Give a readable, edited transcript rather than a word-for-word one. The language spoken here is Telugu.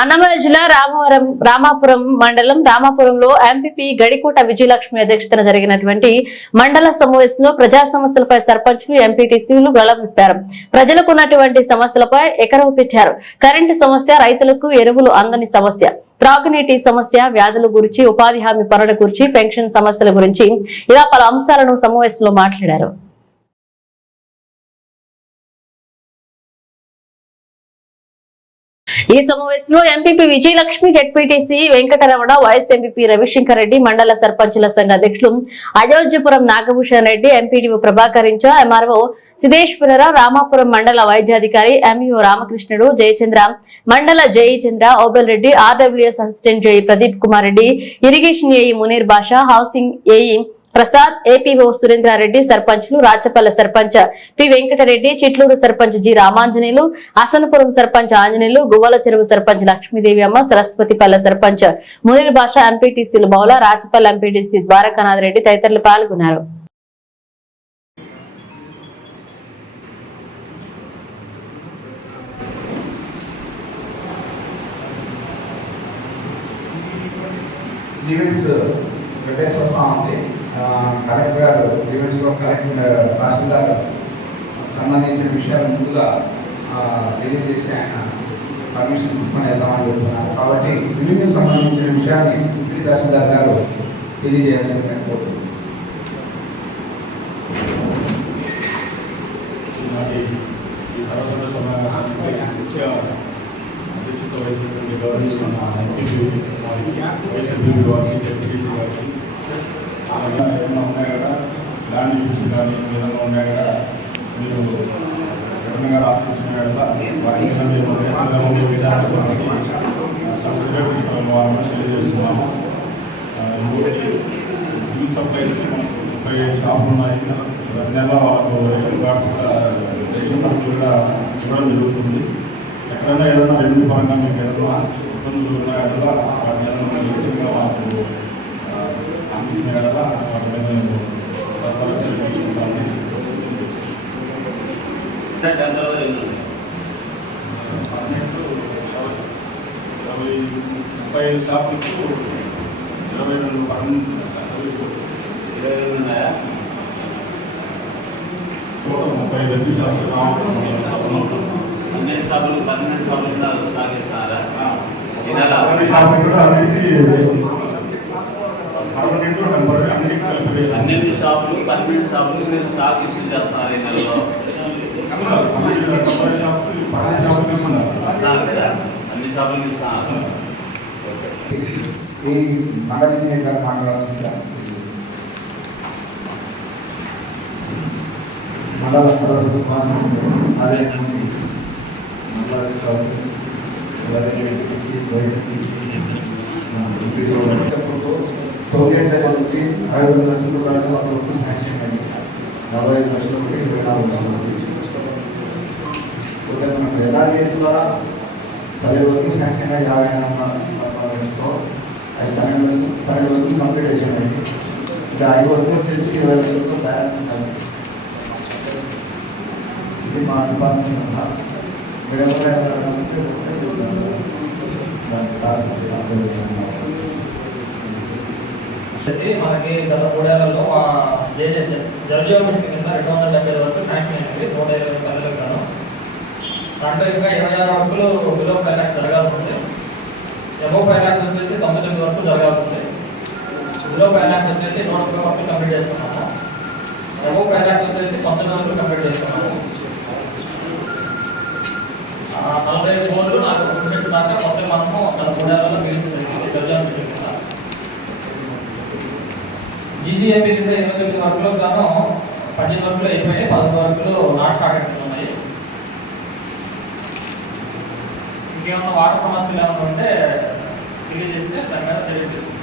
అన్నమయ్య జిల్లా రామాపురం మండలం రామాపురంలో ఎంపీపీ గడికోట విజయలక్ష్మి అధ్యక్షతన జరిగినటువంటి మండల సమావేశంలో ప్రజా సమస్యలపై సర్పంచ్లు ఎంపీటీసీలు గళవిప్పారు. ప్రజలకు ఉన్నటువంటి సమస్యలపై ఎకరవు పెట్టారు. కరెంటు సమస్య, రైతులకు ఎరువులు అందని సమస్య, త్రాగునీటి సమస్య, వ్యాధుల గురించి, ఉపాధి హామీ పనుల గురించి, పెన్షన్ సమస్యల గురించి ఇలా పలు అంశాలను సమావేశంలో మాట్లాడారు. ఈ సమావేశంలో MPP Vijayalakshmi, ZPTC Venkataramana, vice MPP Ravishankar Reddy, మండల సర్పంచుల సంఘ అధ్యక్షులు అయోధ్యపురం నాగభూషణ్ రెడ్డి, ఎంపీడీఓ ప్రభాకర్ ఇంచా, ఎంఆర్ఓ సిదేశ్వరరావు, రామాపురం మండల వైద్యాధికారి ఎంఈఓ రామకృష్ణుడు, జయచంద్ర, మండల Jayachandra, Obel Reddy, RWS assistant Jai Pradeep Kumar Reddy, irrigation AE Munir Basha, housing AE Prasad, APO Surendrareddy, సర్పంచ్లు రాచపల్ల సర్పంచ్ పి వెంకటరెడ్డి, చిట్లూరు సర్పంచ్ జి రామాంజనేయులు, అసనపురం సర్పంచ్ ఆంజనేయులు, గువ్వల చెరువు సర్పంచ్ లక్ష్మీదేవి అమ్మ, సరస్వతిపల్లె సర్పంచ్ మునీర్ బాషా, ఎంపీటీసీలు మౌల, రాచపల్లి ఎంపీటీసీ ద్వారకానాథ్ రెడ్డి తదితరులు పాల్గొన్నారు. కలెక్టర్ గారు ఈవెంట్స్లో తహసీల్దార్ సంబంధించిన విషయాలు ముందుగా తెలియజేసి ఆయన పర్మిషన్ తీసుకొని వెళ్దామని చెప్తున్నారు. కాబట్టి రివ్యూకి సంబంధించిన విషయాన్ని డిప్యూటీ తహసీల్దార్ గారు తెలియజేయాల్సిందిగా కోరుతున్నాను. ఏమైనా ఉన్నాయి కదా, ల్యాండ్ ఇష్యూస్ కానీ ఏదైనా ఉన్నాయి కదా, మీరు ఎక్కడైనా రాసుకొచ్చిన కదా వాటిని తెలియజేస్తున్నాము. ఇంకోటి సివిల్ సప్లైస్ 35 షాపులు ఉన్నాయి. ప్రతి నెల వాళ్ళకు రేషన్ కార్డ్స్ రేషన్ కార్డులు కూడా ఇవ్వడం జరుగుతుంది. ఎక్కడైనా ఏదైనా రెవెన్యూ పరంగా మీకు ఏదైనా ఇబ్బందులు ఉన్నాయో కదా వాటి ఏదైనా మాకు కదా వాటి మీద మేము తెలుసుకుంటాము. 35 షాపులకు 22 పర్మనెంట్ ఉన్నాయా? 35 షాపులు పర్మనెంట్ షాపులు సాగిస్తారా? అన్ని షాపులు పర్మనెంట్ షాపులు మీరు స్టాక్ ఇష్యూ చేస్తున్నారు ఈ నెలలో. అన్ని షాపులు ఇస్తున్నారు. మండల అదే ప్రోజెక్ట్ వచ్చి 5 లక్షల రూపాయలు అప్పుడు శాంక్షన్ అయింది. 45 లక్షల ఒకటి 24 లక్షలు మనకు ఎలా చేస్తున్నారా 10 వరకు శాంక్షన్ అయ్యి 50 అది 12 వరకు కంప్లీటేషన్ అయింది. ఇంకా 5 వరకు వచ్చేసి 20 లక్షలతో బ్యాలెన్స్ ఉంటుంది. ఇది మా డిపార్ట్మెంట్ మనకి గత 3 ఏళ్లలో జలజీవన్ కింద 270 వరకు శాంక్షన్ అయింది. 120 పనులకు గాను దాంట్లో ఇంకా 26 వరకులు బిలో ఫైనాన్స్ జరగాల్సి ఉంది. ఎబో ఫైనాన్స్ వచ్చేసి 99 వరకు జరగాల్సి ఉంది. బిలో ఫైనాన్స్ వచ్చేసి 100 వరకు కంప్లీట్ చేసుకున్నాము. ఎబో ఫైనాన్స్ వచ్చేసి 19 వరకు కంప్లీట్ చేసుకున్నాము. 43 40% దాకా మొత్తం మనము గత 3 ఏళ్లలో మిగిలిపోయింది జలజీవన్ కింద. జీజీఎంపీ కింద 29 వర్కులకు గాను 18 వర్కులు అయిపోయాయి. 11 వర్కులు నాట్ స్టార్ట్ అవుతున్నాయి. ఇంకేమన్నా వాటర్ సమస్యలు ఏమైనా ఉంటే తెలియజేస్తే దాని మీద తెలియజేస్తుంది.